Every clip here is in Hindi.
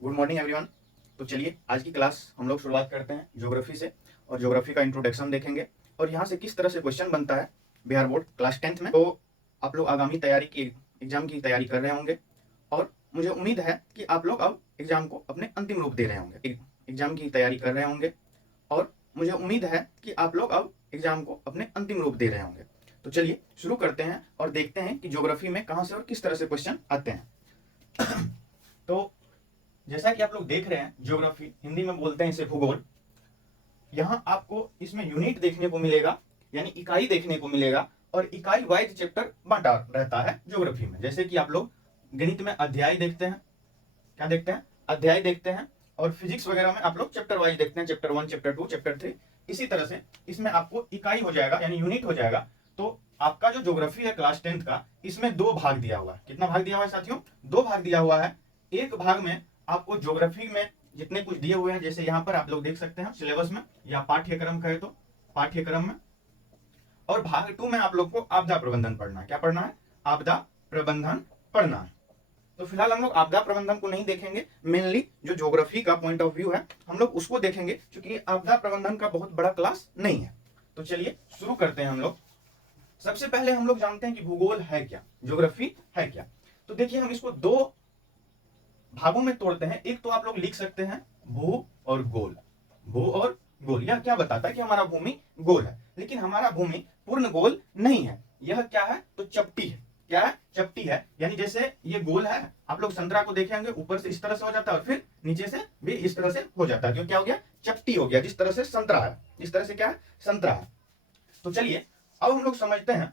Good morning everyone. तो चलिए आज की क्लास हम लोग शुरुआत करते हैं ज्योग्राफी से और ज्योग्राफी का इंट्रोडक्शन देखेंगे और यहाँ से किस तरह से क्वेश्चन बनता है बिहार बोर्ड क्लास 10th में। तो आप लोग आगामी तैयारी की एग्जाम की तैयारी कर रहे होंगे और मुझे उम्मीद है कि आप लोग अब एग्जाम को अपने अंतिम रूप दे रहे होंगे, एग्जाम की तैयारी कर रहे होंगे और मुझे उम्मीद है कि आप लोग अब एग्जाम को अपने अंतिम रूप दे रहे होंगे। तो चलिए शुरू करते हैं और देखते हैं कि ज्योग्राफी में कहाँ से और किस तरह से क्वेश्चन आते हैं। तो जैसा कि आप लोग देख रहे हैं, ज्योग्राफी हिंदी में बोलते हैं इसे भूगोल। यहाँ आपको इसमें यूनिट देखने को मिलेगा, यानी इकाई देखने को मिलेगा और इकाई वाइज चैप्टर बांटा रहता है ज्योग्राफी में। जैसे कि आप लोग गणित में अध्याय देखते हैं, क्या देखते हैं? अध्याय देखते हैं। और फिजिक्स वगैरह में आप लोग चैप्टर वाइज देखते हैं, चैप्टर 1, चैप्टर 2, चैप्टर 3। इसी तरह से इसमें आपको इकाई हो जाएगा, यानी यूनिट हो जाएगा। तो आपका जो ज्योग्राफी है क्लास 10th का, इसमें 2 भाग दिया हुआ है। कितना भाग दिया हुआ है साथियों? 2 भाग दिया हुआ है। एक भाग में आपको ज्योग्राफी में जितने कुछ दिए हुए हैं, जैसे यहाँ पर आप लोग देख सकते हैं सिलेबस में या पाठ्यक्रम कहे तो पाठ्यक्रम में। और भाग 2 में आप लोग को आपदा प्रबंधन पढ़ना है। क्या पढ़ना है? आपदा प्रबंधन पढ़ना है। तो फिलहाल हम लोग आपदा प्रबंधन को नहीं देखेंगे, मेनली जो ज्योग्राफी का पॉइंट ऑफ व्यू है हम लोग उसको देखेंगे, क्योंकि आपदा प्रबंधन का बहुत बड़ा क्लास नहीं है। तो चलिए शुरू करते हैं हम लोग। सबसे पहले हम लोग जानते हैं कि भूगोल है क्या, ज्योग्राफी है क्या। तो देखिए हम इसको 2 भागों में तोड़ते हैं। एक तो आप लोग लिख सकते हैं भू और गोल। भू और गोल, यह क्या बताता है कि हमारा भूमि गोल है, लेकिन हमारा भूमि पूर्ण गोल नहीं है। यह क्या है? तो चपटी है। क्या है? चपटी है। यानी जैसे ये गोल है, आप लोग संतरा को देखेंगे ऊपर से इस तरह से हो जाता है और फिर नीचे से भी इस तरह से हो जाता है। क्यों? क्या हो गया? चपटी हो गया। जिस तरह से संतरा है, इस तरह से क्या है? संतरा है। तो चलिए अब हम लोग समझते हैं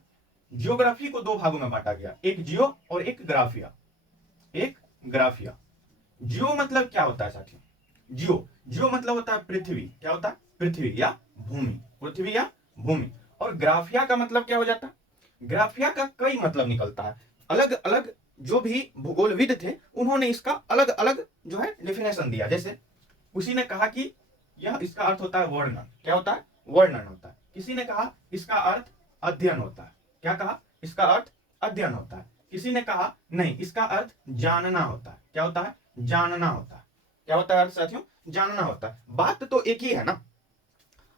जियोग्राफी को 2 भागों में बांटा गया, एक जियो और एक ग्राफिया। एक ग्राफिया। जियो मतलब क्या होता है साथियों? जियो जियो मतलब होता है पृथ्वी। क्या होता है? पृथ्वी या भूमि। पृथ्वी या भूमि। और ग्राफिया का मतलब क्या हो जाता है? ग्राफिया का कई मतलब निकलता है। अलग अलग जो भी भूगोलविद थे उन्होंने इसका अलग अलग जो है डेफिनेशन दिया। जैसे किसी ने कहा कि यह इसका अर्थ होता है वर्णन। क्या होता है? वर्णन होता है। किसी ने कहा इसका अर्थ अध्ययन होता है। क्या कहा? इसका अर्थ अध्ययन होता है। किसी ने कहा नहीं, इसका अर्थ जानना होता है। क्या होता है? जानना होता है। क्या होता है अर्थ साथियों? जानना होता है। बात तो एक ही है ना।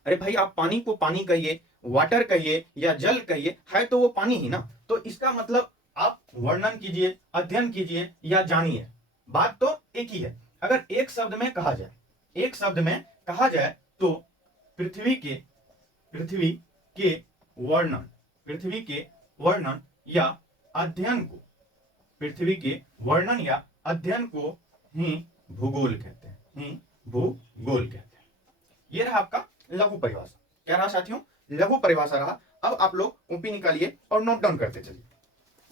अरे भाई, आप पानी को पानी कहिए, वाटर कहिए या जल कहिए, है तो वो पानी ही ना। तो इसका मतलब आप वर्णन कीजिए, अध्ययन कीजिए या जानिए, बात तो एक ही है। अगर एक शब्द में कहा जाए, एक शब्द में कहा जाए तो पृथ्वी के पृथ्वी के वर्णन, पृथ्वी के वर्णन या अध्ययन को, पृथ्वी के वर्णन या अध्ययन को ही भूगोल कहते हैं, ही भूगोल कहते हैं। ये रहा आपका लघु परिभाषा। क्या रहा साथियों? लघु परिभाषा रहा। अब आप लोग कॉपी निकालिए और नोट डाउन करते चलिए।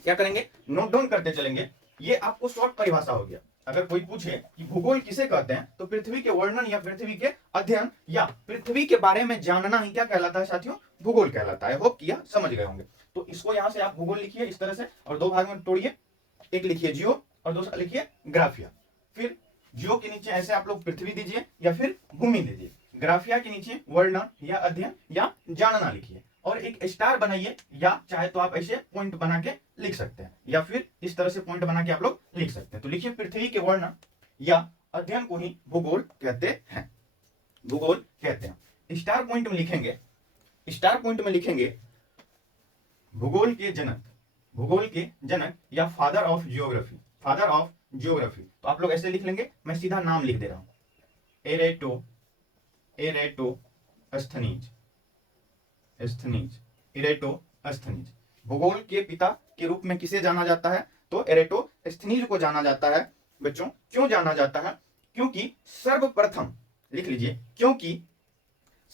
क्या करेंगे? नोट डाउन करते चलेंगे। ये आपको शॉर्ट परिभाषा हो गया। अगर कोई पूछे कि भूगोल किसे कहते हैं, तो पृथ्वी के वर्णन या पृथ्वी के अध्ययन या पृथ्वी के बारे में जानना ही क्या कहलाता है साथियों? भूगोल कहलाता है। होप किया समझ गए होंगे। तो इसको यहां से आप भूगोल लिखिए इस तरह से और 2 भाग में तोड़िए। एक लिखिए जियो और दूसरा लिखिए ग्राफिया। फिर जियो के नीचे ऐसे आप लोग पृथ्वी दीजिए या फिर भूमि दीजिए। ग्राफिया के नीचे वर्णन या अध्ययन या जानना लिखिए और एक स्टार बनाइए, या चाहे तो आप ऐसे पॉइंट बना के लिख सकते हैं या फिर इस तरह से पॉइंट बना के आप लोग लिख सकते हैं। तो लिखिए पृथ्वी के वर्णन या अध्ययन को ही भूगोल कहते हैं। भूगोल कहते हैं। स्टार पॉइंट में लिखेंगे, स्टार पॉइंट में लिखेंगे भूगोल के जनक, भूगोल के जनक या father of geography, father of geography. तो आप लोग ऐसे लिख लेंगे, मैं सीधा नाम लिख दे रहा हूं, एरेटो, एरेटो अस्थनीज, एस्थनीज, इरेटो अस्थनीज। भूगोल के पिता के रूप में किसे जाना जाता है? तो एरेटो अस्थनीज को जाना जाता है। बच्चों क्यों जाना जाता है? क्योंकि सर्वप्रथम, लिख लीजिए, क्योंकि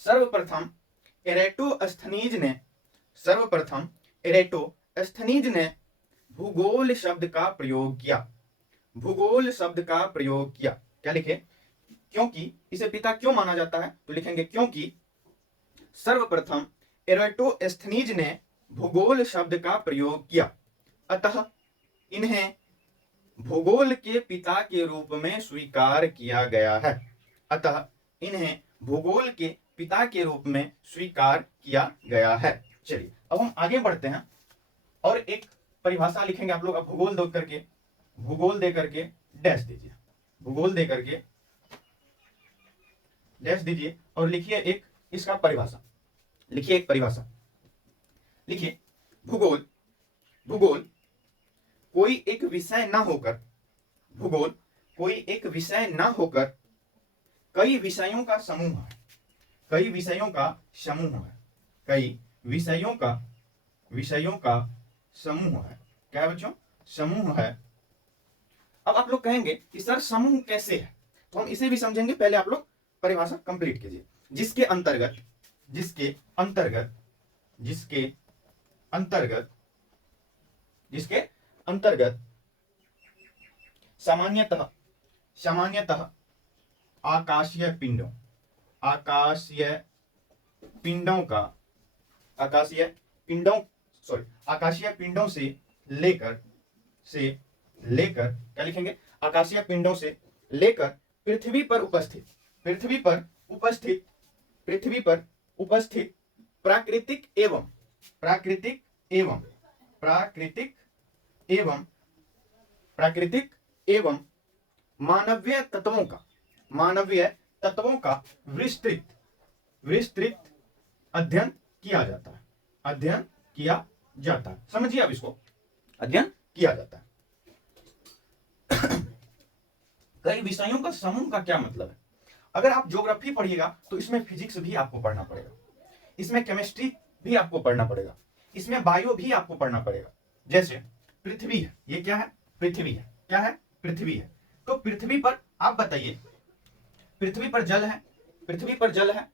सर्वप्रथम एरेटो अस्थनीज ने, सर्वप्रथम एरेटो अस्थनीज ने भूगोल शब्द का प्रयोग किया। भूगोल शब्द का प्रयोग किया। क्या लिखे? क्योंकि इसे पिता क्यों माना जाता है? तो लिखेंगे क्योंकि सर्वप्रथम एरेटोस्थनीज ने भूगोल शब्द का प्रयोग किया, अतः इन्हें भूगोल के पिता के रूप में स्वीकार किया गया है। अतः इन्हें भूगोल के पिता के रूप में स्वीकार किया गया है। चलिए अब हम आगे बढ़ते हैं और एक परिभाषा लिखेंगे आप लोग। अब भूगोल दे करके, भूगोल दे करके डैश दीजिए। भूगोल दे करके डैश दीजिए और लिखिए एक इसका परिभाषा, लिखिए एक परिभाषा, लिखिए भूगोल, भूगोल कोई एक विषय ना होकर, भूगोल कोई एक विषय ना होकर कई विषयों का समूह है, कई विषयों का समूह है, कई विषयों का समूह है। क्या है बच्चों? समूह है। अब आप लोग कहेंगे कि सर समूह कैसे है, तो हम इसे भी समझेंगे, पहले आप लोग परिभाषा कंप्लीट कीजिए। जिसके अंतर्गत, जिसके अंतर्गत, जिसके अंतर्गत, जिसके अंतर्गत सामान्यतः, सामान्यतः आकाशीय पिंडों, आकाशीय पिंडों का, आकाशीय पिंडों, सॉरी आकाशीय पिंडों से लेकर, से लेकर, क्या लिखेंगे? आकाशीय पिंडों से लेकर पृथ्वी पर उपस्थित, पृथ्वी पर उपस्थित, पृथ्वी पर उपस्थित प्राकृतिक एवं, प्राकृतिक एवं, प्राकृतिक एवं, प्राकृतिक एवं मानवीय तत्वों का, मानवीय तत्वों का विस्तृत, विस्तृत अध्ययन किया जाता है, अध्ययन किया जाता है। समझिए अब इसको, अध्ययन किया जाता है। कई विषयों का समूह का क्या मतलब है? अगर आप ज्योग्राफी पढ़िएगा तो इसमें फिजिक्स भी आपको पढ़ना पड़ेगा, इसमें केमिस्ट्री भी आपको पढ़ना पड़ेगा, इसमें बायो भी आपको पढ़ना पड़ेगा। जैसे पृथ्वी है, ये क्या है? पृथ्वी है। क्या है? पृथ्वी है। तो पृथ्वी पर आप बताइए, पृथ्वी पर जल है, पृथ्वी पर जल है,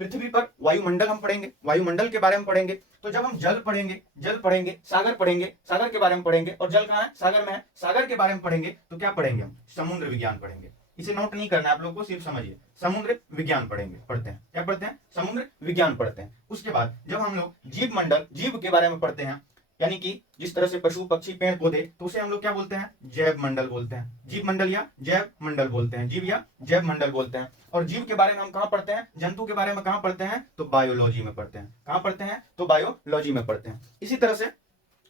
पृथ्वी पर वायुमंडल हम पढ़ेंगे, वायुमंडल के बारे में पढ़ेंगे। तो जब हम जल पढ़ेंगे, जल पढ़ेंगे, सागर पढ़ेंगे, सागर के बारे में पढ़ेंगे, और जल कहाँ है? सागर में है, सागर के बारे में पढ़ेंगे। तो क्या पढ़ेंगे हम? समुद्र विज्ञान पढ़ेंगे। इसे नोट नहीं करना है आप लोगों को, सिर्फ समझिए, समुद्र विज्ञान पढ़ेंगे, पढ़ते हैं। क्या पढ़ते हैं? समुद्र विज्ञान पढ़ते हैं। उसके बाद जब हम लोग जीव मंडल, जीव के बारे में पढ़ते हैं, यानी कि जिस तरह से पशु पक्षी पेड़ पौधे, तो उसे हम लोग क्या बोलते हैं? जैव मंडल बोलते हैं। जीव मंडल या जैव मंडल बोलते हैं, जीव या जैव मंडल बोलते हैं। और जीव के बारे में हम कहां पढ़ते हैं? जंतु के बारे में कहां पढ़ते हैं? तो बायोलॉजी में पढ़ते हैं। कहां पढ़ते हैं? तो बायोलॉजी में पढ़ते हैं। इसी तरह से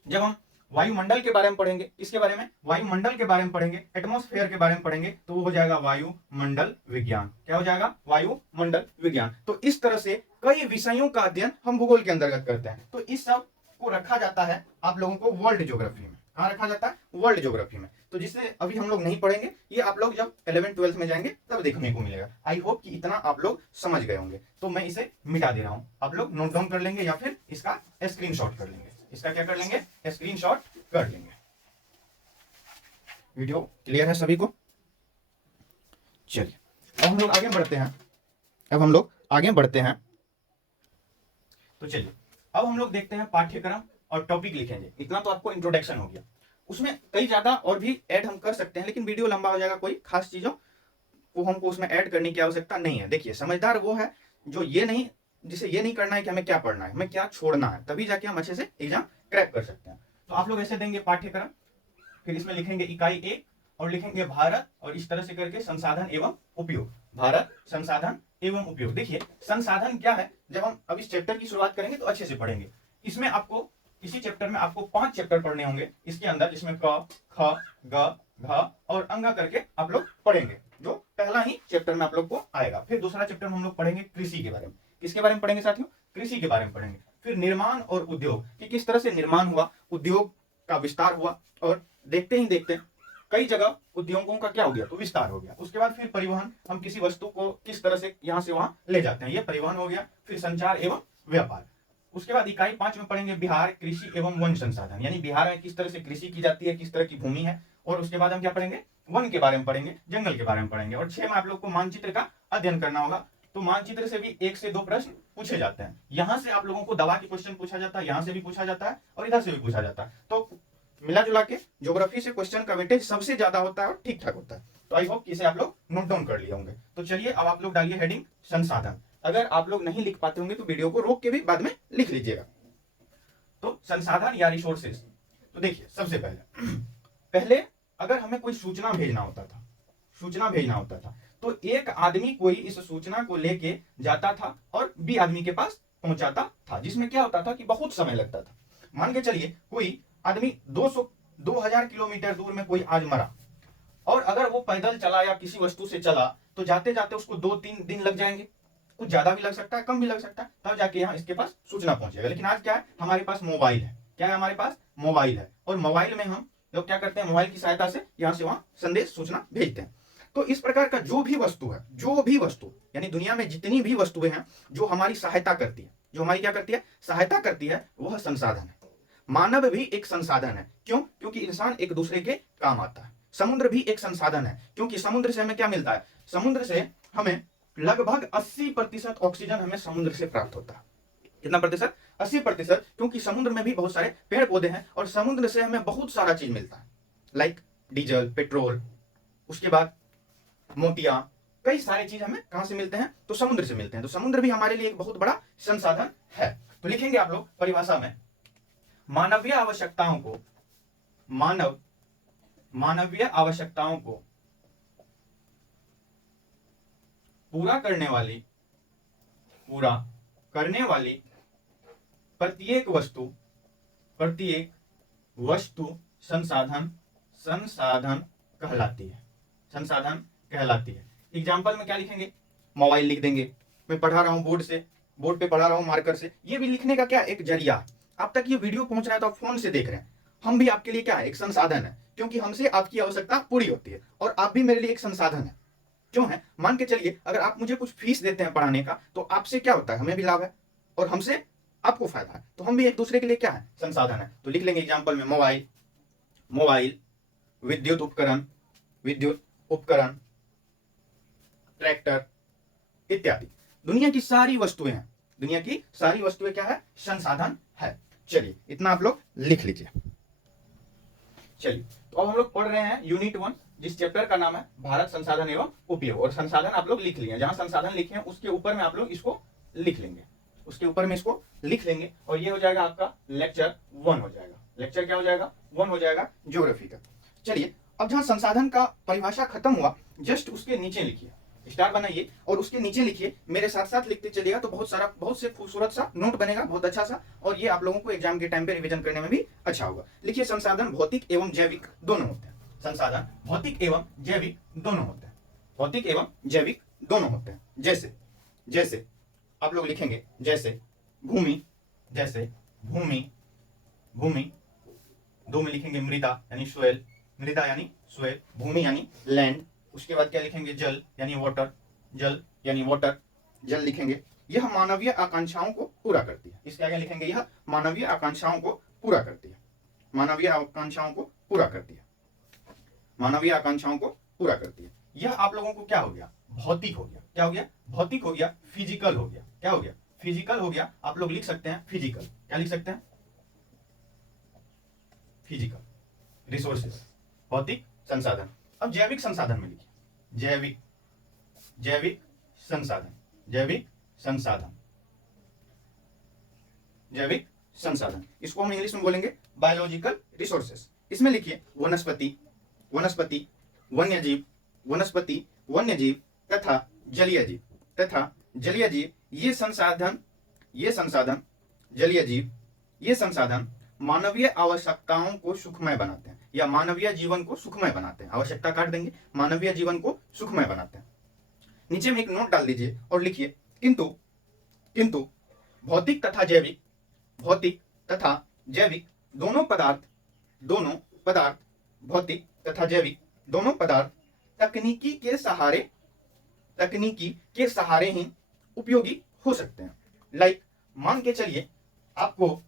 जब हम वायुमंडल के बारे में पढ़ेंगे, इसके बारे में वायुमंडल के बारे में पढ़ेंगे, एटमॉस्फेयर के बारे में पढ़ेंगे, तो वो हो जाएगा वायुमंडल विज्ञान। क्या हो जाएगा? वायुमंडल विज्ञान। तो इस तरह से कई विषयों का अध्ययन हम भूगोल के अंतर्गत करते हैं। तो इस सब को रखा जाता है आप लोगों को वर्ल्ड ज्योग्राफी में। कहां रखा जाता है? वर्ल्ड ज्योग्राफी में। तो जिसे अभी हम लोग नहीं पढ़ेंगे, ये आप लोग जब 11th 12th में जाएंगे तब देखने को मिलेगा। आई होप कि इतना आप लोग समझ गए होंगे। तो मैं इसे मिटा दे रहा हूं, आप लोग नोट डाउन कर लेंगे या फिर इसका स्क्रीनशॉट कर लेंगे। इसका क्या कर लेंगे? स्क्रीनशॉट कर लेंगे। वीडियो क्लियर है सभी को? चलिए अब हम लोग आगे बढ़ते हैं, अब हम लोग आगे बढ़ते हैं। तो चलिए अब हम लोग देखते हैं पाठ्यक्रम और टॉपिक लिखेंगे। इतना तो आपको इंट्रोडक्शन हो गया, उसमें कई ज्यादा और भी ऐड हम कर सकते हैं, लेकिन वीडियो लंबा हो जाएगा। कोई खास चीजों को हमको उसमें ऐड करने की आवश्यकता नहीं है। देखिए समझदार वो है जो ये नहीं, जिसे ये नहीं करना है कि हमें क्या पढ़ना है, हमें क्या छोड़ना है, तभी जाके हम अच्छे से एग्जाम क्रैक कर सकते हैं। तो आप लोग ऐसे देंगे पाठ्यक्रम, फिर इसमें लिखेंगे इकाई 1 और लिखेंगे भारत, और इस तरह से करके संसाधन एवं उपयोग, भारत संसाधन एवं उपयोग। देखिए संसाधन क्या है, जब हम अब इस चैप्टर की शुरुआत करेंगे तो अच्छे से पढ़ेंगे। इसमें आपको, इसी चैप्टर में आपको 5 चैप्टर पढ़ने होंगे इसके अंदर, जिसमें क, ख, ग, घ और अंग करके आप लोग पढ़ेंगे, जो पहला ही चैप्टर में आप लोग को आएगा। फिर दूसरा चैप्टर में हम लोग पढ़ेंगे कृषि के बारे में। किसके बारे में पढ़ेंगे साथियों? कृषि के बारे में पढ़ेंगे। फिर निर्माण और उद्योग, कि किस तरह से निर्माण हुआ, उद्योग का विस्तार हुआ, और देखते ही देखते कई जगह उद्योगों का क्या हो गया? तो विस्तार हो गया। उसके बाद फिर परिवहन, हम किसी वस्तु को किस तरह से यहां से वहां ले जाते हैं, ये परिवहन हो गया। फिर संचार एवं व्यापार। उसके बाद इकाई 5 में पढ़ेंगे बिहार कृषि एवं वन संसाधन, यानी बिहार में किस तरह से कृषि की जाती है, किस तरह की भूमि है। और उसके बाद हम क्या पढ़ेंगे? वन के बारे में पढ़ेंगे, जंगल के बारे में पढ़ेंगे। और 6 में आप लोग को मानचित्र का अध्ययन करना होगा। तो मानचित्र से भी 1 से 2 प्रश्न पूछे जाते हैं। यहां से आप लोगों को दवा के क्वेश्चन पूछा जाता है, यहां से भी पूछा जाता है और इधर से भी पूछा जाता है। तो मिला जुला के ज्योग्राफी से क्वेश्चन का वेटेज सबसे ज्यादा होता है और ठीक ठाक होता है। तो आई होप कि इसे आप लोग नोट डाउन कर लिए होंगे। तो चलिए अब आप लोग डालिए हेडिंग संसाधन। अगर आप लोग नहीं लिख पाते होंगे तो वीडियो को रोक के भी बाद में लिख लीजिएगा। तो संसाधन या रिसोर्सेज, तो देखिए सबसे पहले अगर हमें कोई सूचना भेजना होता था, सूचना भेजना होता था, तो एक आदमी कोई इस सूचना को लेके जाता था और बी आदमी के पास पहुंचाता था, जिसमें क्या होता था कि बहुत समय लगता था। मान के चलिए कोई आदमी 2000 किलोमीटर दूर में कोई आज मरा, और अगर वो पैदल चला या किसी वस्तु से चला तो जाते जाते उसको 2-3 दिन लग जाएंगे, कुछ ज्यादा भी लग सकता है, कम भी लग सकता है, तब जाके यहाँ इसके पास सूचना पहुंचेगा। लेकिन आज क्या है, हमारे पास मोबाइल है। क्या है हमारे पास? मोबाइल है। और मोबाइल में हम लोग क्या करते हैं, मोबाइल की सहायता से यहाँ से वहां संदेश सूचना भेजते हैं। तो इस प्रकार का जो भी वस्तु है, जो भी वस्तु यानी दुनिया में जितनी भी वस्तुएं हैं जो हमारी सहायता करती है, जो हमारी क्या करती है, सहायता करती है, वह संसाधन है। मानव भी एक संसाधन है। क्यों? क्योंकि इंसान एक दूसरे के काम आता है। समुद्र भी एक संसाधन है, क्योंकि समुद्र से हमें क्या मिलता है, समुद्र से हमें लगभग 80% ऑक्सीजन हमें समुद्र से प्राप्त होता है। कितना प्रतिशत? 80%, क्योंकि समुद्र में भी बहुत सारे पेड़ पौधे हैं और समुद्र से हमें बहुत सारा चीज मिलता है, लाइक डीजल, पेट्रोल, उसके बाद मोतियां, कई सारे चीज हमें कहां से मिलते हैं, तो समुद्र से मिलते हैं। तो समुद्र भी हमारे लिए एक बहुत बड़ा संसाधन है। तो लिखेंगे आप लोग परिभाषा में, मानवीय आवश्यकताओं को, मानवीय आवश्यकताओं को पूरा करने वाली प्रत्येक वस्तु संसाधन कहलाती है। एग्जाम्पल में क्या लिखेंगे, मोबाइल लिख देंगे। मैं पढ़ा रहा हूं बोर्ड पे पढ़ा रहा हूं मार्कर से, ये भी लिखने का क्या एक जरिया है। आप तक ये वीडियो पहुंच रहा है तो आप फोन से देख रहे हैं, हम भी आपके लिए क्या है, एक संसाधन है, क्योंकि हमसे आपकी आवश्यकता पूरी होती है और आप भी मेरे लिए एक संसाधन है। क्यों है? मान के चलिए अगर आप मुझे कुछ फीस देते हैं पढ़ाने का, तो आपसे क्या होता है, हमें भी लाभ है और हमसे आपको फायदा है, तो हम भी एक दूसरे के लिए क्या है, संसाधन है। तो लिख लेंगे एग्जाम्पल में, मोबाइल, विद्युत उपकरण, ट्रैक्टर इत्यादि। दुनिया की सारी वस्तुएं क्या है, संसाधन है। चलिए इतना आप लोग लिख लीजिए। चलिए तो अब हम लोग पढ़ रहे हैं यूनिट 1, जिस चैप्टर का नाम है भारत संसाधन एवं उपयोग। और संसाधन आप लोग लिख लिए, जहां संसाधन लिखे हैं उसके ऊपर में आप लोग इसको लिख लेंगे, और ये हो जाएगा आपका लेक्चर 1 हो जाएगा। लेक्चर क्या हो जाएगा? 1 हो जाएगा ज्योग्राफी का। चलिए अब जहां संसाधन का परिभाषा खत्म हुआ, जस्ट उसके नीचे लिखिए, स्टार बनाइए और उसके नीचे लिखिए, मेरे साथ साथ लिखते चलिएगा तो बहुत से खूबसूरत सा नोट बनेगा, बहुत अच्छा सा, और ये आप लोगों को एग्जाम के टाइम पे रिवीजन करने में भी अच्छा होगा। लिखिए, संसाधन भौतिक एवं जैविक दोनों होते हैं। संसाधन भौतिक एवं जैविक दोनों होते हैं। जैसे आप लोग लिखेंगे, जैसे भूमि, दो में लिखेंगे मृदा यानी सोयल, भूमि यानी लैंड। उसके बाद क्या लिखेंगे, जल यानी वाटर, जल लिखेंगे। यह मानवीय आकांक्षाओं को पूरा करती है। इसके आगे लिखेंगे, यह मानवीय आकांक्षाओं को पूरा करती है। यह आप लोगों को क्या हो गया, भौतिक हो गया। क्या हो गया? भौतिक हो गया, फिजिकल हो गया। क्या हो गया? फिजिकल हो गया। आप लोग लिख सकते हैं फिजिकल। क्या लिख सकते हैं? फिजिकल रिसोर्सेस, भौतिक संसाधन। अब जैविक संसाधन में लिखिए, जैविक संसाधन, इसको हम इंग्लिश में बोलेंगे बायोलॉजिकल रिसोर्सेस। इसमें लिखिए वनस्पति, वन्यजीव तथा जलीय जीव। ये संसाधन मानवीय आवश्यकताओं को सुखमय बनाते हैं, या मानवीय जीवन को सुखमय बनाते हैं। आवश्यकता काट देंगे, मानवीय जीवन को सुखमय बनाते हैं। नीचे में एक नोट डाल दीजिए और लिखिए, किंतु भौतिक तथा जैविक दोनों पदार्थ भौतिक तथा जैविक दोनों पदार्थ तकनीकी के सहारे ही उपयोगी हो सकते हैं। लाइक मान के चलिए आपको